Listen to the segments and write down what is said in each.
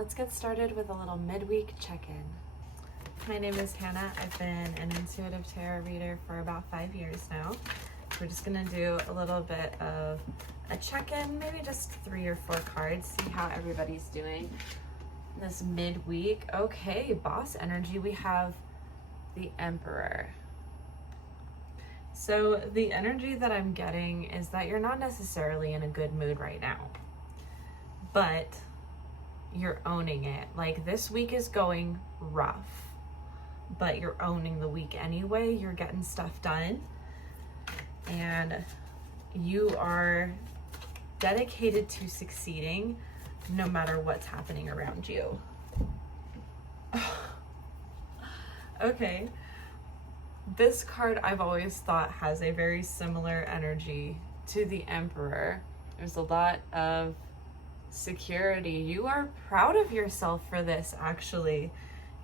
let's get started with a little midweek check-in. My name is Hannah. I've been an intuitive tarot reader for about 5 years now. We're just gonna do a little bit of a check-in, maybe just 3 or 4 cards, see how everybody's doing this midweek. Okay, boss energy, we have the Emperor. So the energy that I'm getting is that you're not necessarily in a good mood right now, but you're owning it. Like, this week is going rough, but you're owning the week anyway. You're getting stuff done and you are dedicated to succeeding no matter what's happening around you. Okay, this card I've always thought has a very similar energy to the Emperor. There's a lot of security. You are proud of yourself for this, actually.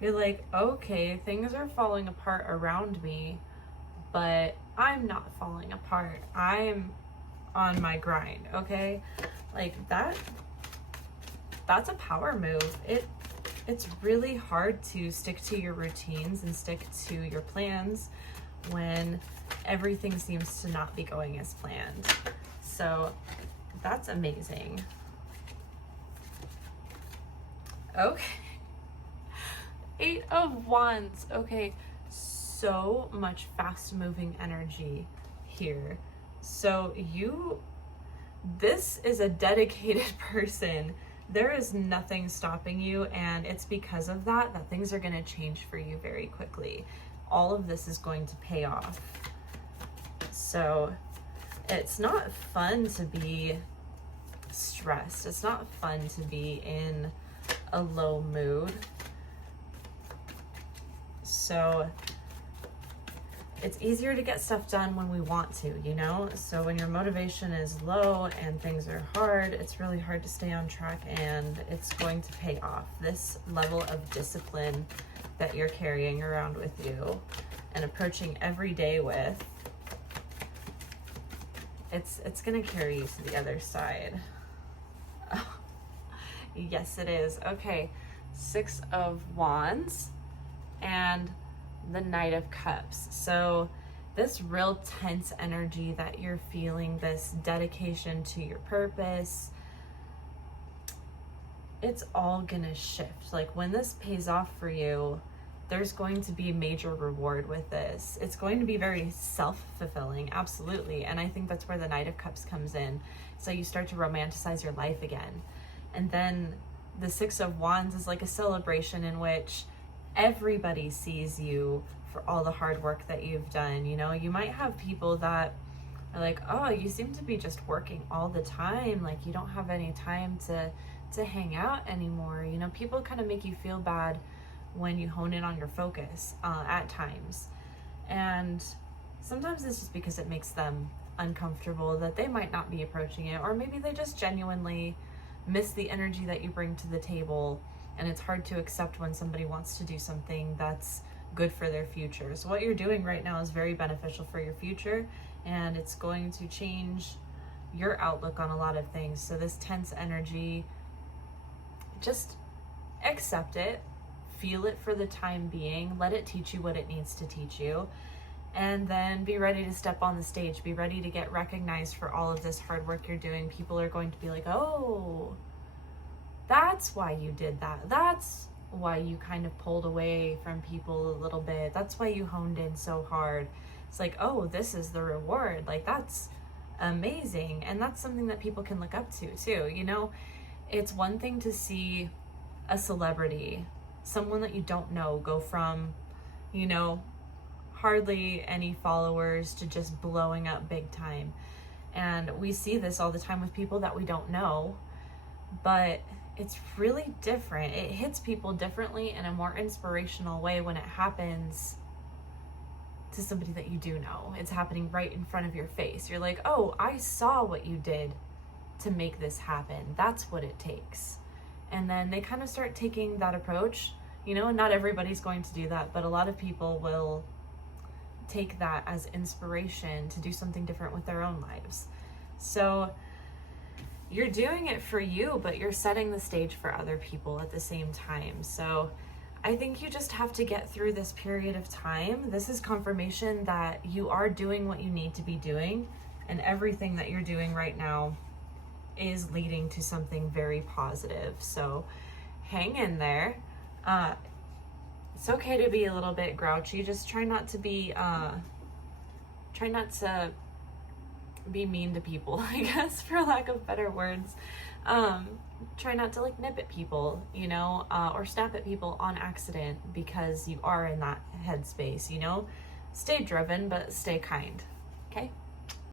You're like, okay, things are falling apart around me, but I'm not falling apart. I'm on my grind, okay? Like, that's a power move. It's really hard to stick to your routines and stick to your plans when everything seems to not be going as planned. So that's amazing. Okay. 8 of Wands. Okay, so much fast moving energy here. So this is a dedicated person. There is nothing stopping you, and it's because of that things are going to change for you very quickly. All of this is going to pay off. So it's not fun to be stressed. It's not fun to be in a low mood. So it's easier to get stuff done when we want to, you know? So when your motivation is low and things are hard, it's really hard to stay on track, and it's going to pay off. This level of discipline that you're carrying around with you and approaching every day with, it's gonna carry you to the other side. Oh, yes, it is. Okay, 6 of Wands and the Knight of Cups. So this real tense energy that you're feeling, this dedication to your purpose, it's all gonna shift. Like, when this pays off for you, there's going to be a major reward with this. It's going to be very self-fulfilling, absolutely. And I think that's where the Knight of Cups comes in. So you start to romanticize your life again. And then the 6 of Wands is like a celebration in which everybody sees you for all the hard work that you've done. You know, you might have people that are like, oh, you seem to be just working all the time. Like, you don't have any time to hang out anymore. You know, people kind of make you feel bad when you hone in on your focus at times. And sometimes it's just because it makes them uncomfortable that they might not be approaching it, or maybe they just genuinely miss the energy that you bring to the table. And it's hard to accept when somebody wants to do something that's good for their future. So what you're doing right now is very beneficial for your future, and it's going to change your outlook on a lot of things. So this tense energy, just accept it, feel it for the time being, let it teach you what it needs to teach you, and then be ready to step on the stage. Be ready to get recognized for all of this hard work you're doing. People are going to be like, oh, that's why you did that. That's why you kind of pulled away from people a little bit. That's why you honed in so hard. It's like, oh, this is the reward. Like, that's amazing. And that's something that people can look up to too. You know, it's one thing to see a celebrity, someone that you don't know, go from, you know, hardly any followers to just blowing up big time. And we see this all the time with people that we don't know, but it's really different. It hits people differently in a more inspirational way when it happens to somebody that you do know. It's happening right in front of your face. You're like, oh, I saw what you did to make this happen. That's what it takes. And then they kind of start taking that approach, you know, and not everybody's going to do that, but a lot of people will take that as inspiration to do something different with their own lives. So you're doing it for you, but you're setting the stage for other people at the same time. So I think you just have to get through this period of time. This is confirmation that you are doing what you need to be doing, and everything that you're doing right now is leading to something very positive. So hang in there. It's okay to be a little bit grouchy. Just try not to be mean to people, I guess, for lack of better words. Try not to like nip at people, you know, or snap at people on accident because you are in that headspace, you know. Stay driven, but stay kind. Okay?